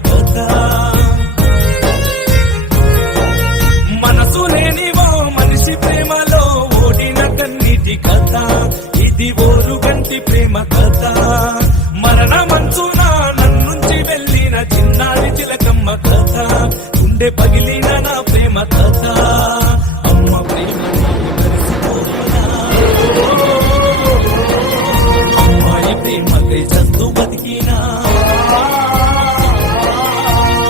కథ మనసు లేనివో మనిషి ప్రేమలో ఓడిన కన్నీటి కథ ఇది ఓరుగంటి ప్రేమ కథ మరణ మంచున నన్నుంచి వెళ్ళిన చిన్నారి చిలకమ్మ కథ గుండె పగిలిన నా ప్రేమ కథ అమ్మ ప్రేమ అమ్మాయి ప్రేమకై చస్తూ బతికినా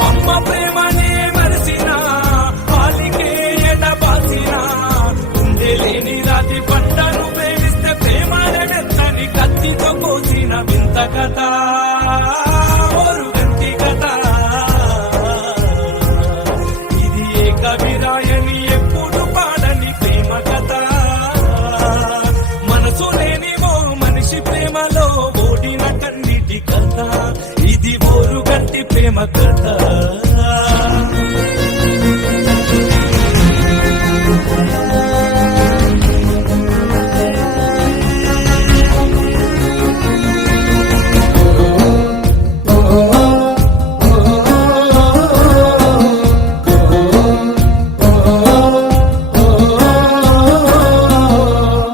అమ్మ ప్రేమనే మరసినా పాలికే ఎడబాసినా గుండె లేని రాతి పంటను ప్రేమిస్తే ప్రేమనే మెత్తని కత్తితో కోసిన వింత కథ ఓరుగంటి కథ ఇది ఏ కవిరాయని ఎప్పుడు పాడని ప్రేమ కథ మనసు లేనివో మనిషి ప్రేమలో ఓడిన కన్నీటి కథ ఇది ఓరుగంటి ప్రేమ కథ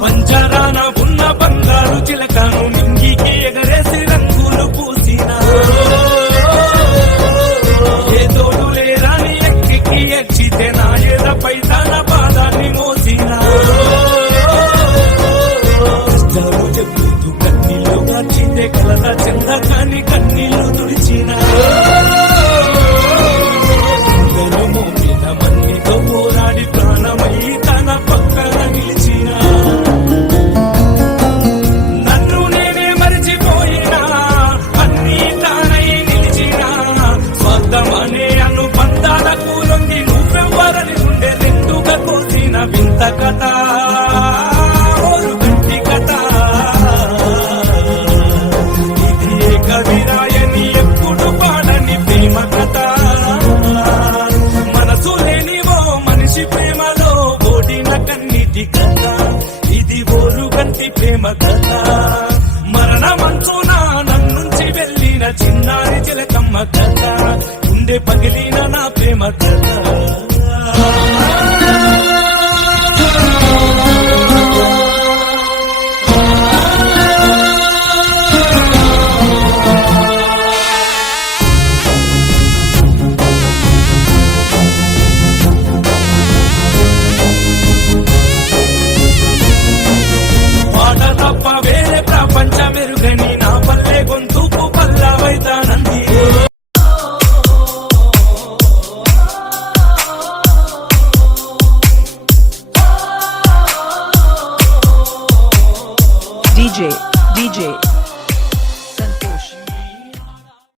పంజరాన ఉన్న బంగారు చిలకను మింగికి ఎగరేసి రంగులు పూసిన ఏ తోడు లేరాని ఎక్కికి ఎక్కితే నా ఎదపై తన పాదాన్ని మోసిన చెప్పుతూ కన్నీళ్ళు కాచితే కలత చెంద కాని కన్నీళ్ళు తుడిచిన మోమిన మన్నితో పోరాడి ప్రాణమై తన పక్కన నిలిచిన నన్ను నేనే మరిచిపోయినా అన్నీ తానై నిలిచిన స్వార్థమనే అనుబంధాలకు లొంగి నువ్వెవ్వరని ఉండే నిండుగా కోసిన వింత కథ ఓరుగంటి కథ ఇది ఏ కవిరాయని ఎప్పుడు పాడని ప్రేమ కథ మనసు లేనివో మనిషి ప్రేమలో ఓడిన కన్నీటి కథ ఇది ఓరుగంటి ప్రేమ కథ మరణ మంచున నన్నుంచి వెళ్ళిన చిన్నారి చిలకమ్మ కథ గుండె పగిలిన నా ప్రేమ కథ పాట తప్ప వేరే ప్రపంచమెరుగని నా పల్లె గొంతుకు పల్లవైతానంది DJ